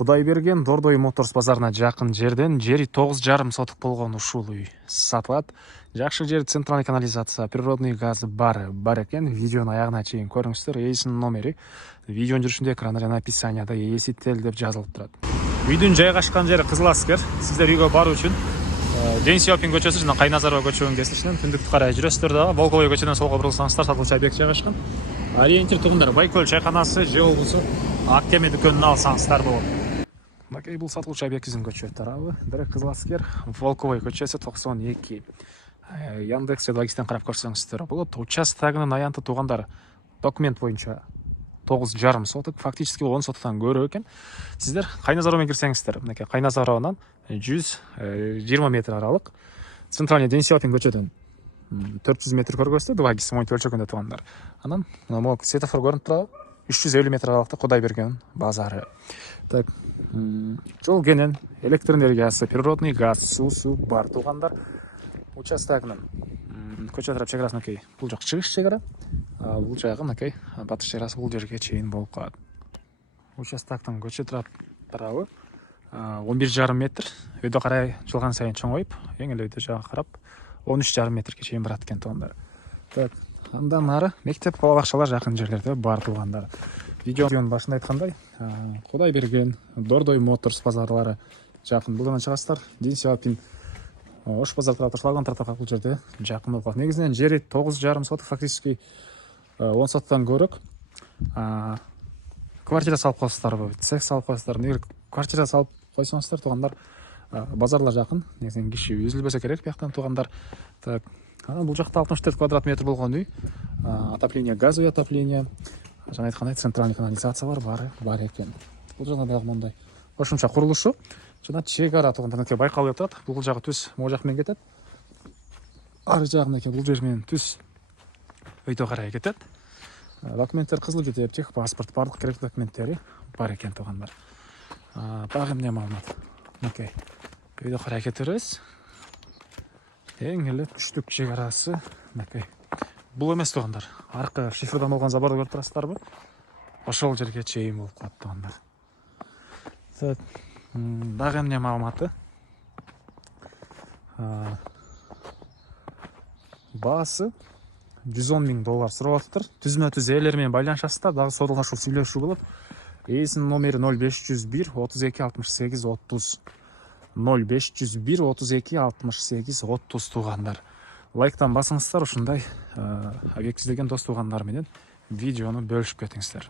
Кудайберген Дордой Моторс базарына жақын жерден жери 9,5 сотық болгон ушул үй сатылат. Жакшы жер, центральный канализация, природный газ бар экен. Видеону аягына чейин көрүңүздөр. Ээсинин номери видеонун жүрүшүндө экранда жана описанияда ээси тел деп жазылып турат. Үйдүн жайгашкан жери Кызыл Аскер. Сиздер үйгө баруу үчүн Ден Сяопин көчөсү жана Кайназарова көчөгүнүн кесилишинен түндүктү карай жүрөсүздөр дагы. Волковой көчөдөн солго бурулсаңыздар сатылчу объект жайгашкан. Ориентир тугундар Байкөл чайканасы же болбосо Ак Кеме дүкөнүн алсаңыздар болот. Макей бул сатылуучу объектибиздин көчө тарабы. Бири Кызыл Аскер, Волковой көчөсү 92. Яндекс же Логистен карап көрсөңүздөр болот. Участогунун аянты туугандар документ боюнча 9,5 соток, фактически 10 соттан көрө экен. Сиздер Кайназаровага кирсеңиздер, мынакей Кайназарованан 120 метр аралык. Центральный Ден Сяопин көчөдөн 400 метр көргөздү, 2 км өлчөгөндө туугандар. Анан могу светофор көрүнүп турабы? 350 метр аралыкта Кудайберген базары. Так, жол кенен, электр энергиясы, природный газ, суусу бар туугандар. Участогунун көчө тарап чек арасы бул жак чыгыш чек ара, бул жагы мынакей батыш чек арасы бул жерге чейин болуп калат. Участогунун көчө тарабы 11,5 метр, өйдө карай жылган сайын чоңоюп, эң эле өйдө жагы карап 13,5 метрге чейин барат экен туугандар. Так, андан нары мектеп, бала-бакчалар жакын жерлерде бар туугандар. Видеонун башында айткандай, Кудайберген, Дордой Моторс базарлары жакын. Бул жана чыгасыздар, Ден Сяопин, Ош базар тарапта, Шлагбаум тарапта бул жерде жакын болуп калат. Негизинен жери 9,5 соток, фактически 10 соттан көрөк. Квартира салып коесуздарбы, цех салып коесуздарбы? Эгер квартира салып койсоңуздар туугандар, базарлар жакын. Негизинен киши үзүлбөсө керек бияктан туугандар. Так, бул жакта 64 квадрат метр болгон үй. Отопление, газовый отопление. Жана айткандай центральный канализация бар экен. Бул жагда дагы мындай кошумча курулушу жана чек ара туугандар байкалып турат. Бул жагы түз могу жак менен кетет. Ар жагы менен бул жер менен түз өйдө карай кетет. Документтер кызыл китеп, техпаспорт, барлык керектүү документтери бар экен туугандар. Дагы эмне маалымат? Окей. Өйдө карай кетебиз. Эң эле түштүк чек арасы мынакей. Бул эмес туугандар. Аркы шифрдан болгон заборду көрүп турасыздарбы? Ошол жерге чейин болуп калат туугандар. Так, дагы эмне маалыматы? Баасы $110 000 сурап атыптыр. Түзмө-түз ээлер менен байланышасыздар, дагы содулашуу сүйлөшүү болот. Ээсинин номери 0501 32 68 30. 0501 32 68 30 туугандар. Лайктан басыңыздар, ушундай объект издеген дос туугандар менен видеону бөлүшүп кетиңиздер.